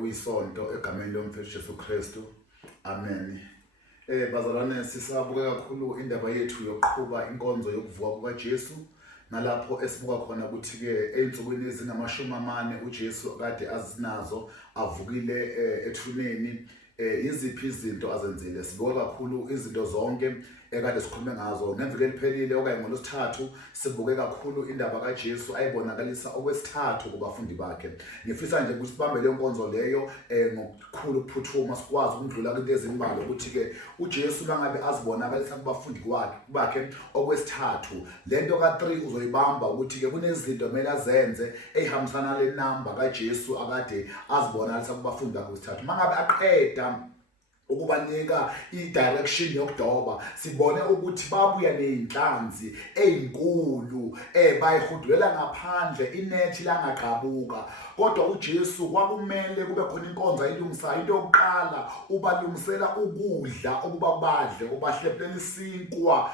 Uyisonto egameni lomfethu Jesu Kristu. Amen. Bazalwane, sisabuka kakhulu indaba yethu yokuqhuba inkonzo yokuvuka kukaJesu, nalapho esibuka khona ukuthi ke einsukwini ezingama40 uJesu kade azinazo avukile ethuneni. Iziphi izinto azenzile? Sibuka kakhulu izinto zonke ekade sikhulume ngazo ngeviki eliphelile okanye ngolosithathu. Sibuke kakhulu indaba kaJesu ayibonakalisa okwesithathu kubafundi bakhe. Ngifisa nje ukuthi sibambe le nkonzo leyo ngokukhulu ukuphuthuma, sikwazi ukudlula into ezimbalwa ukuthi ke uJesu bangabe azibonakalisa kubafundi bakhe okwesithathu. Lento ka3 uzoyibamba ukuthi ke kunezinto kumele azenze ehambisana le number kaJesu akade azibonakalisa kubafundi bakhe okwesithathu. Mangabe aqeda ukubanika i-direction yokudoba, sibone ukuthi babuya nezinhlanzi ezinkulu bayihudulela ngaphandle inethi langaqhabuka. Kodwa uJesu kwakumele kube khona inkonzo ayilungisayo. Into yokuqala ubalungisela ukudla okuba badle, ubahleplela isinkwa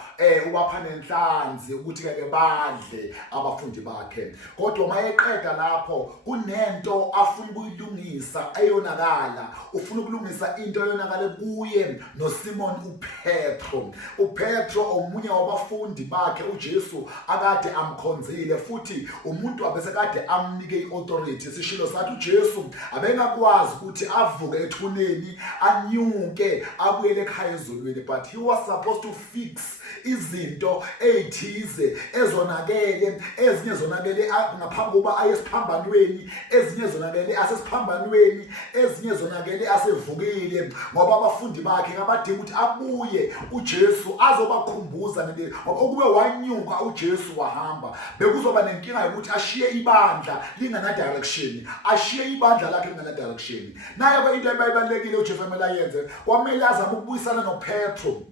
ubapha nenhlanzi ukuthi ke badle abafundi bakhe. Kodwa mayeqeda lapho kunento afuna ukuyilungisa eyonakala. Ufuna ukulungisa into eyonakala kuye noSimon uPetro. uPetro omunye wabafundi bakhe uJesu akade amkhonzile, futhi umuntu abesekade amnike iauthority. Sishilo sathi uJesu abengakwazi ukuthi avuke ethuneni anyuke abuyele ekhaya ezulwini, but he was supposed to fix izinto ezithize ezonakele. Ezinye zonakele ngaphambi kokuba aye esiphambanweni, ezinye zonakele asesiphambanweni, ezinye zonakele asevukile, ngoba abafundi bakhe abadinga ukuthi abuye uJesu azobakhumbuza nje. Okube wanyuka uJesu wahamba, bekuzoba nenkinga yokuthi ashiye ibandla lingana direction, ashiye ibandla lakhe lingana direction. Naye ke into ebayibalekile uJesu amele ayenze, kwamele azame ukubuyisana noPetro.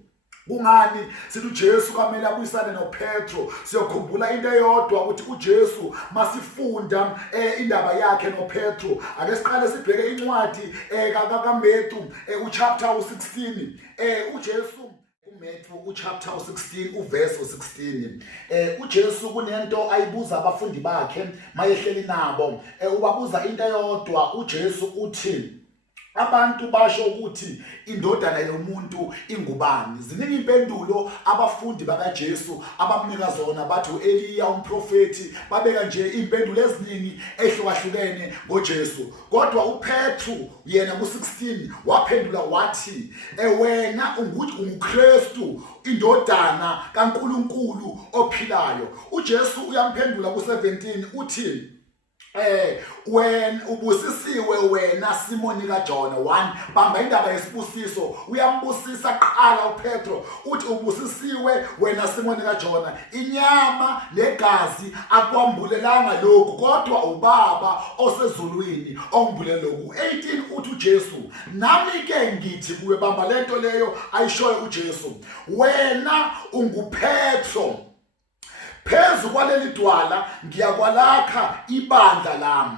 Kungani sithi uJesu kwamele abuyisane noPetro? Siyokhumbula into eyodwa ukuthi uJesu masifunda indaba yakhe noPetro. Ake siqale sibheke incwadi kaMateyu uchapter 16. uJesu uMateyu uchapter 16 uverse 16. uJesu kunento ayibuza abafundi bakhe mayehleli nabo. Ubabuza into eyodwa. uJesu uthi abantu basho ukuthi indodana yomuntu ingubani? Ziningi impendulo abafundi bakaJesu abamnika zona. Bathi uEliya, umprofeti, babeka nje impendulo eziningi ehlukahlukene ngoJesu. Kodwa uPetro yena ku16 waphendula wathi, wena unguKristu, indodana kaNkulunkulu ophilayo. uJesu uyamphendula ku17 uthi, wena ubusisiwe wena Simoni kaJona. 1 bamba indaba yesibusiso, uyambusisa qala uPetro uthi ubusisiwe wena Simoni kaJona, inyama negazi akwambulelanga lokhu, kodwa uBaba osezulwini ongibulele lokhu. 18 uthi uJesu, nami ke ngithi kuwe, bamba lento leyo ayishoyo uJesu, wena unguPetro, phezu kwaleli dwala ngiyakwalakha ibandla lami.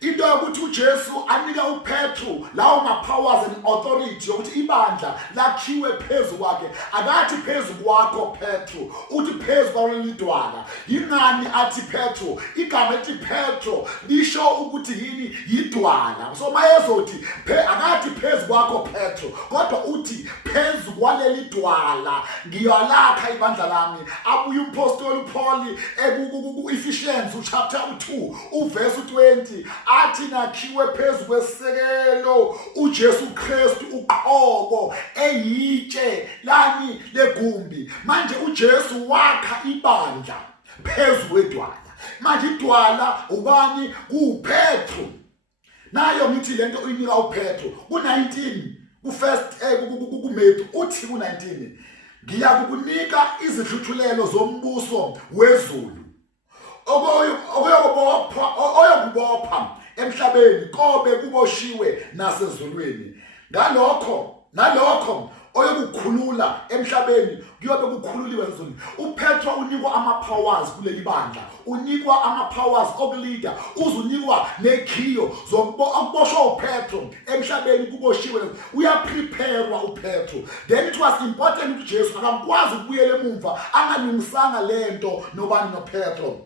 Into yokuthi uJesu anika uPetro lawo ma-powers and authority yokuthi ibandla lakhiwe phezu kwakhe. Akathi phezu kwakho Petro, uthi phezu kwaleli dwala. Yingani athi Petro? Igama ethi Petro lisho ukuthi yini? Yidwala. So mayezothi akathi phezu kwakho Petro, kodwa uthi phezu kwaleli dwala ngiyalakha ibandla lami. Abuye umpostoli uPaul ku-Ephesians chapter 2 uverse 20 athi nakhiwe phezu kwesekelo uJesu Kristu uqobo eyitshe lani legumbi. Manje uJesu wakha ibandla phezu kwedwala. Manje idwala ubani? kuPetro. Nayo ngithi lento uyinika uPetro ku19 ku-first kuMateyu uthi ku19, ngiyakukunika izihluthulelo zombuso wezulu oyokubopha emhlabeni kobe kuboshiwe nasezulwini. Nalokho oyokukhulula emhlabeni kuyobe kukhululiwe ezweni. uPetro unikwa ama-powers kuleli bandla, unikwa ama-powers okuleader, uzunikwa nekhiyo zokuboshwa uPetro emhlabeni kuboshiwe. Uyapreparewa uPetro. Then it was important ukuthi Jesu akakwazi ukubuyela emumva angalungisanga lento nobani noPetro.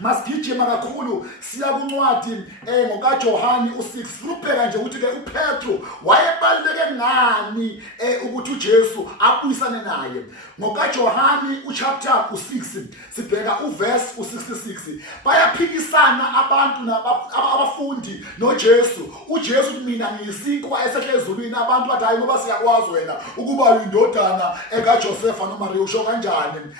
Masigijima kakhulu siya kuncwadi ngokaJohane u6. Sifuna nje ukuthi ke uPetro wayebaluleke ngani ukuthi uJesu abuyisane naye. NgokaJohane uchapter u6 sibheka uverse u66. Bayaphikisana abantu abafundi noJesu. uJesu uthi mina ngiyisinkwa esehle ezulwini. Abantu bathi hayi ngoba siyakwazi wena ukuba uyindodana kaJosepha noMaria usho kanjani.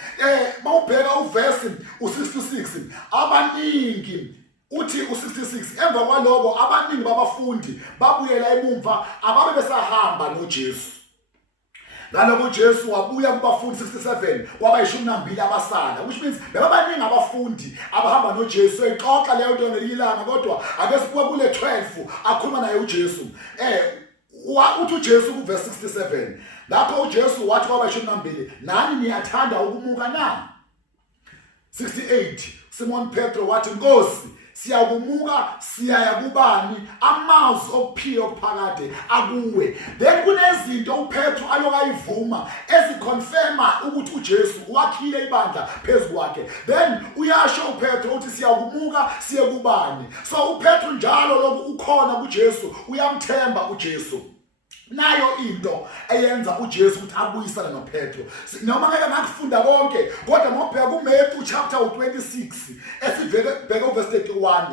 Mawubheka uverse u66 abaningi uthi u66 emva kwaloko abaningi babafundi babuyela emumva ababe besahamba noJesu. Ngaloko uJesu wabuya kubafundi 67 kwabayishumi nambili abasala, which means bebabaningi abafundi abahamba noJesu. Exoxa leyo nto ngelilanga kodwa ake sibuke kule 12 akhuluma naye uJesu. Uthi uJesu kuverse 67 lapho uJesu wathi kwabayishumi nambili, nani niyathanda ukumuka na? 68 Simon Petro wathi, Nkosi siyakumuka siyaya kubani? Amazwi okuphila okuphakade akuwe. Then kunezinto uPetro ayokayivuma eziconfirma ukuthi uJesu wakhile ibandla phezu kwakhe. Then uyasho uPetro uthi siyakumuka siye kubani. So uPetro njalo lokhu ukhona kuJesu, uyamthemba uJesu. Nayo into eyenza uJesu ukuthi abuyisane noPetro. Noma ngeke ngakufunda konke kodwa mawubheka kuMatthew chapter 26 esivele uverse 31,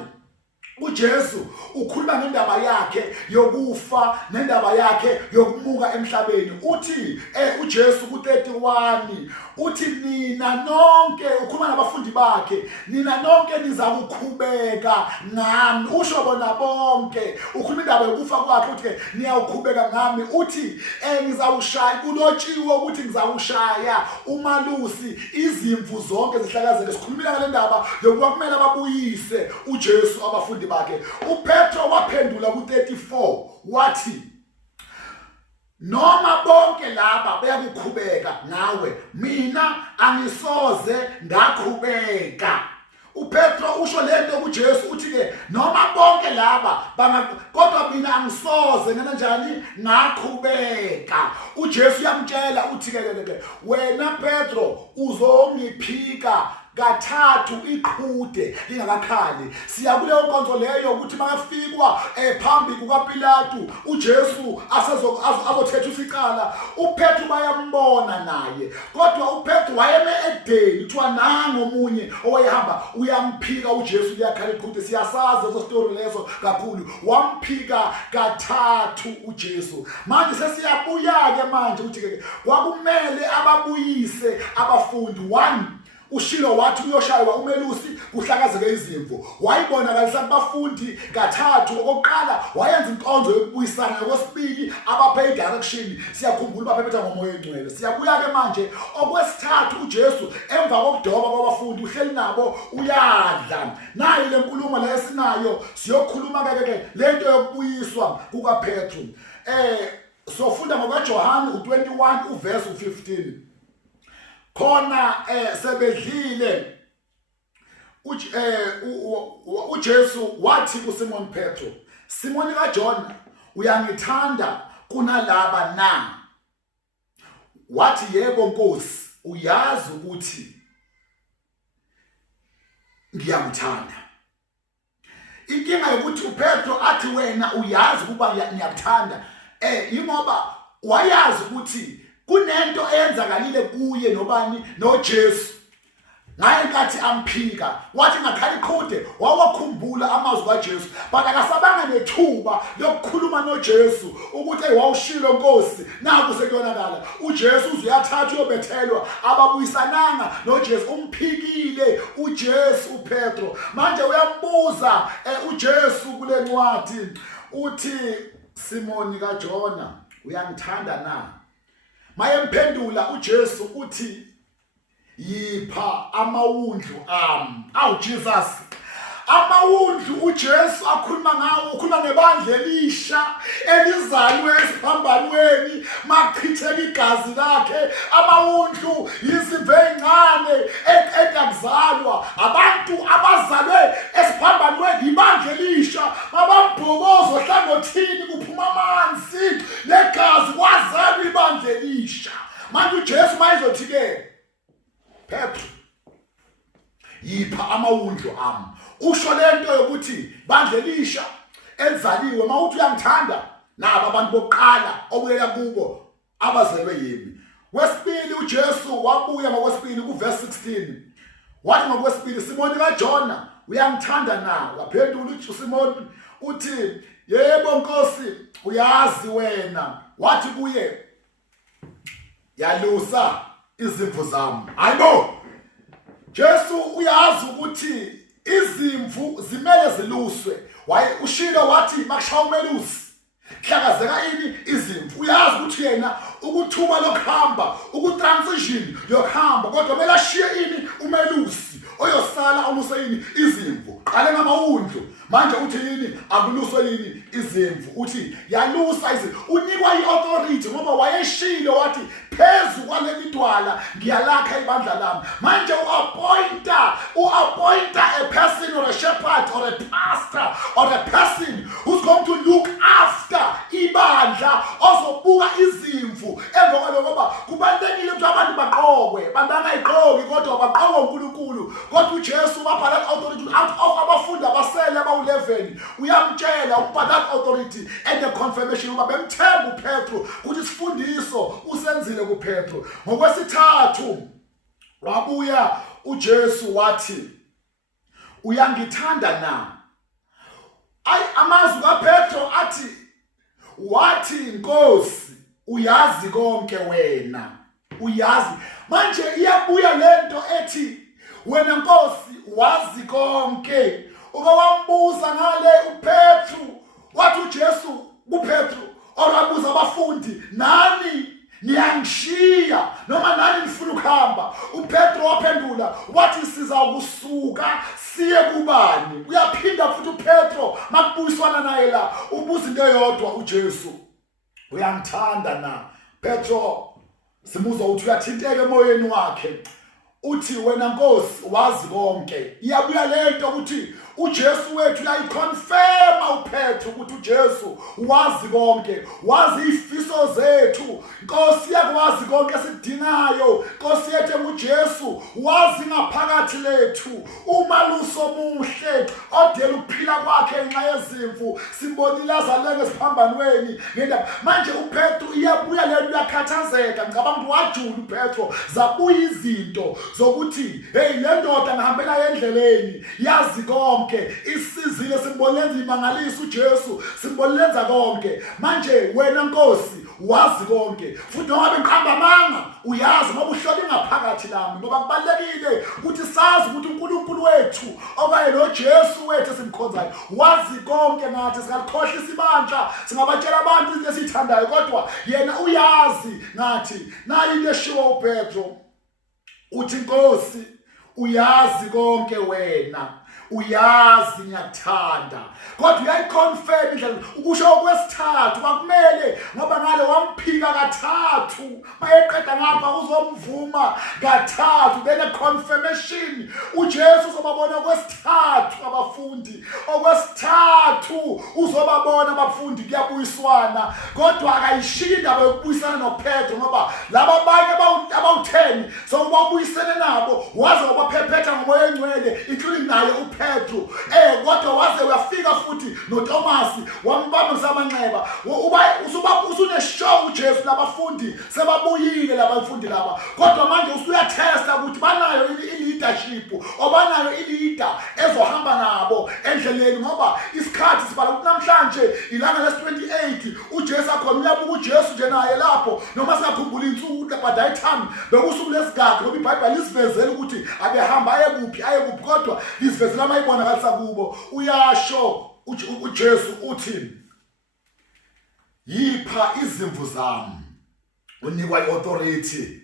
uJesu ukhuluma ngendaba yakhe yokufa nendaba yakhe yokumuka emhlabeni. Uthi uJesu ku31 uthi nina nonke, ukhuluma nabafundi bakhe, nina nonke niza kukhubeka ngami. Usho bona bonke, ukhuluma indaba yokufa kwakhe uthi niyawukhubeka ngami. Uthi ngizawushaya, kulotshiwe ukuthi ngizawushaya umalusi izimvu zonke zihlakazeke. Sikhulumile ngale ndaba yokuba kumele babuyise uJesu abafundi bakhe. uPetro waphendula ku34 wathi, noma bonke laba bayakukhubeka ngawe, mina angisoze ngakhubeka. uPetro usho lento kuJesu uthi ke noma bonke laba kodwa mina angisoze kanjani ngakhubeka. uJesu yamtshela uthi ke wena Petro uzongiphika kathathu iqhude lingakakhali. Siya kuleyo nkonzo leyo ukuthi mayefikwa phambi kukaPilato uJesu azothetha isicala, uPetro bayambona naye, kodwa uPetro wayeme edeni kuthiwa nango omunye owayehamba uyamphika uJesu liyakhala iqhude. Siyasazi lezo story lezo kakhulu. Wamphika kathathu uJesu. Manje sesiyabuya ke manje uthi ke kwakumele ababuyise abafundi. 1 uShilo wathi uyoshaywa umelusi kuhlakazeke izimvu. Wayibonakalisa kubafundi kathathu. Okokuqala wayenza inkonzo yokubuyisana, okwesibili abaphe direction. Siyakhumbula baphetha ngomoya engcwele. Siyabuya ke manje okwesithathu uJesu emva kokudoba kwabafundi uhleli nabo uyadla. Nayi le nkulumo la esinayo siyokhuluma ke lento yokubuyiswa kukaPetro. Sofunda ngokaJohane u21 uverse u15. Khona sebedlile uJesu wathi kuSimon Petro, Simoni kaJona, uyangithanda kunalaba na? Wathi yebo Nkosi, uyazi ukuthi ngiyakuthanda. Inkinga yokuthi uPetro athi wena uyazi ukuba ngiyakuthanda ingoba wayazi ukuthi kunento eyenzakalile kuye nobani noJesu. Ngaye nkathi amphika wathi ngakhali iqhude wawakhumbula amazwi kaJesu, but akasabanga nethuba lokukhuluma noJesu ukuthi wawushilo Nkosi naku sekuyonakala. uJesu uzuyathatha uyobethelwa, ababuyisananga noJesu, umphikile uJesu uPetro. Manje uyambuza uJesu kule ncwadi uthi, Simoni kaJona, uyangithanda na? Mayemphendula uJesu uthi, yipha amawundlu ami. Jesus, amawundlu uJesu akhuluma ngawo ukhuluma ngebandla elisha elizalwe esiphambanweni machitheka igazi lakhe. Amawundlu izimvu ezincane ekuzalwa abantu abazalwe esiphambanweni ibandla elisha mabambhokozo hlangothini kuphuma amanzi negazi kwazalwa ibandla elisha. Manje uJesu mayizothi ke Petro yipha amawundlu ami. Usho lento yokuthi bandla elisha elizaliwe mawuthi uyangithanda nabo abantu bokuqala obuyela kubo abazelwe yimi. Wesibili uJesu wabuya ngokwesibili kuverse 16 wathi ngokwesibili Simoni kaJona uyangithanda na? Waphendula uSimoni uthi yebo Nkosi uyazi wena. Wathi kuye yalusa izimvu zami. Hayibo Jesu uyazi ukuthi izimvu zimele ziluswe. Waye ushilo wathi makushaya umelusi hlakazeka ini izimvu. Uyazi ukuthi yena ukuthuma lokuhamba ukutransition yokuhamba kodwa kumele ashiye ini umelusi oyosala omuse yini izimvu. Qale ngamawundlu manje uthi yini akuluswe yini izimvu. Uthi yalusa izimvu. Unikwa iauthority ngoba wayeshilo wathi phezu kwale midwala ngiyalakha ibandla lami. Manje uappointa a person or a shepherd or a pastor or a person who's going to look after ibandla ozobuka izimvu. Emva kwalokho ngoba kubalekile ukuthi abantu baqokwe bangayiqoki kodwa baqokwe uNkulunkulu. Kodwa uJesu wapha that authority out of abafundi abasele abawu11 uyamtshela ukuba that authority and the confirmation ngoba bemthemba uPetro ukuthi isifundiso usenzile kuPetro. Ngokwesithathu wabuya uJesu wathi uyangithanda na? Amazwi kaPetro athi wathi Nkosi uyazi konke wena uyazi. Manje iyabuya lento ethi wena Nkosi wazi konke. Wambuza ngale uPetro wathi uJesu kuPetro orabuza abafundi nani niyangishiya noma nani nifuna ukuhamba? uPetro waphendula wathi siza kusuka siye kubani? Uyaphinda futhi uPetro makubuyiswana naye la ubuza into eyodwa uJesu uyangithanda na? Petro simuzwa uthi uyathinteka emoyeni wakhe uthi wena Nkosi wazi konke. Iyabuya lento ukuthi uJesu wethu uyayiconfirma uPetro ukuthi uJesu wazi konke, wazi izifiso zethu. Nkosi yakwazi konke esidingayo. Nkosi yethu uJesu wazi ngaphakathi lethu. Umaluso muhle odela ukuphila kwakhe ngenxa yezimvu simbonile azaleke esiphambanweni ngendaba. Manje uPetro iyabuya lento uyakhathazeka. Ngicabanga ukuthi wajula uPetro zabuya izinto zokuthi hey le ndoda ngihambela endleleni yazi konke. Isizile simbolenza imangaliso uJesu simbolenza konke. Manje wena Nkosi wazi konke futhi noma bengiqhamba amanga uyazi ngoba uhlola ingaphakathi lami ngoba kubalekile ukuthi sazi ukuthi uNkulunkulu wethu okanye noJesu wethu simkhonzayo wazi konke. Nathi singakhohlisa ibandla singabatshela abantu izinto esithandayo kodwa yena uyazi. Nathi nayi into eshiwo uPetro uthi Nkosi uyazi konke wena uyazi ngiyakuthanda kodwa uyayiconfirm indlela. Ukusho okwesithathu bakumele ngoba ngale wamphika kathathu mayeqeda ngapha uzomvuma kathathu. Then a confirmation uJesu uzobabona okwesithathu abafundi. Okwesithathu uzobabona abafundi kuyabuyiswana kodwa akayishiyi indaba yokubuyisana noPetro ngoba laba abanye abawu10 so babuyisene nabo waze wabaphephetha ngomoya engcwele including naye uPetro. Kodwa waze uyafika futhi noThomas wambamba ngesamanxeba. Usune show uJesu labafundi sebabuyile labafundi laba kodwa manje usuyatesta ukuthi banayo i-leadership obanayo i-leader ezohamba nabo endleleni ngoba isikhathi sibala ukuthi namhlanje ilanga lesi28 uJesu akhona uyabuka uJesu nje naye lapho noma singakhumbula insuku but that time bekusuku lesigadi ngoba iBhayibheli isivezela ukuthi abehamba ayekuphi kodwa isivezela amayibonakala kubo. Uyasho uJesu uthi yipha izimvu zami. Unikwa i-authority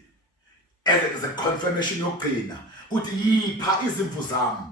as a confirmation yokugcina ukuthi yipha izimvu zami.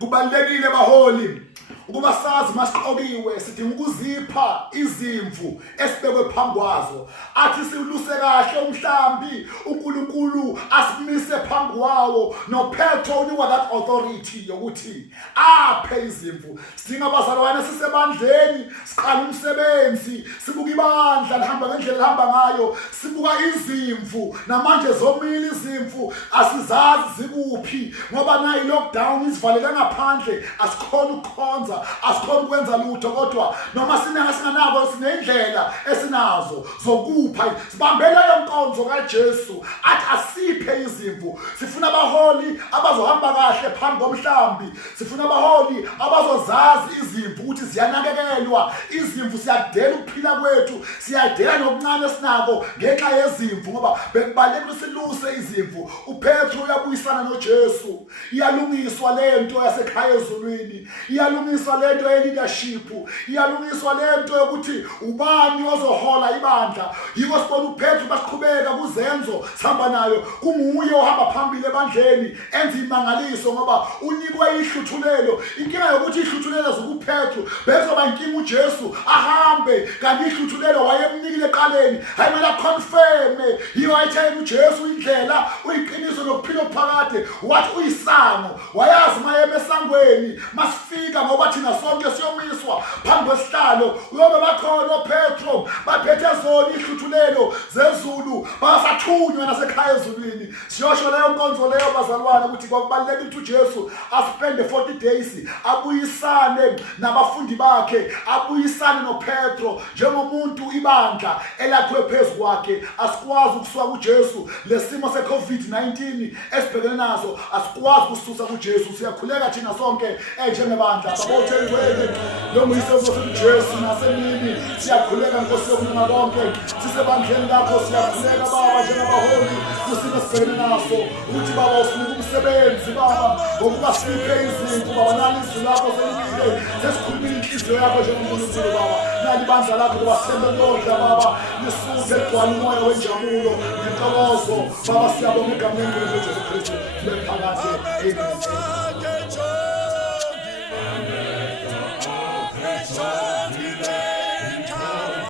kubalekile baholi ukuba sazi masiqokiwe sidinga ukuzipha izimvu esibekwe phambi kwazo athi siluse kahle umhlambi uNkulunkulu asimise phambi kwawo noPetro unikwa that authority yokuthi aphe izimvu. Sidinga abazalwane sisebandleni siqala umsebenzi sibuka ibandla lihamba ngendlela lihamba ngayo sibuka izimvu namanje zomile izimvu asizazi zikuphi ngoba nayi lockdown isivalele ngaphandle asikhona ukukhonza asikhona ukwenza lutho kodwa noma singanako sinendlela esinazo zokupha sibambele yonkonzo kaJesu athi asiphe izimvu. Sifuna abaholi abazohamba kahle phambi komhlambi, sifuna abaholi abazozazi izimvu ukuthi ziyanakekelwa. Izimvu siyadela ukuphila kwethu, siyadela nokuncane sinako ngenxa yezimvu ngoba bekubalekile siluse izimvu. uPetro uyabuyisana noJesu, iyalungiswa lento yasekhaya ezulwini, iyalungiswa lento ye-leadership, iyalungiswa lento yokuthi ubani ozohola ibandla. Yiko sibona uPetro basiqhubeka kuzenzo sihamba nayo, kunguye ohamba phambili ebandleni enza imangaliso ngoba unikwe ihluthulelo. Inkinga yokuthi ihluthulelo zokuPetro bezoba inkinga uJesu ahambe kanti ihluthulelo wayemnikile eqaleni ayimela confirm yiyo ayithela uJesu indlela uyiqiniso nokuphila phakade wathi uyisango wayazi mayeme esangweni masifika ngoba thina sonke siyomiswa phambi kwesihlalo uyobe bakhona uPetro baphethe zona ihluthulelo zezulu basathunywa nasekhaya ezulwini. Siyosho leyo nkonzo leyo bazalwane ukuthi kwakubalekile ukuthi uJesu aspende 40 days abuyisane nabafundi bakhe, abuyisane noPetro njengomuntu ibandla elakhiwe phezu kwakhe. Asikwazi ukusuka kuJesu lesimo seCovid-19 esibhekene nazo, asikwazi ukususa kuJesu. Siyakhuleka thina sonke njengebandla babotheli wethu lomuyise uJesu nasemini. Siyakhuleka Nkosi yokuninga bonke sisebandleni lakho, siyakhuleka Baba njengabaholi kusimo sibhekene naso ukuthi Baba usinike umsebenzi Baba ngokuba siphe izimvu Baba nali izwi lakho selibile sesikhulumile inhliziyo yakho njengoNkulunkulu Baba nali ibandla lakho libasembe lodla Baba lisuke egcwala umoya wenjabulo nentokozo Baba. Siyabonga egameni likaJesu Kristu lephakade. Amen.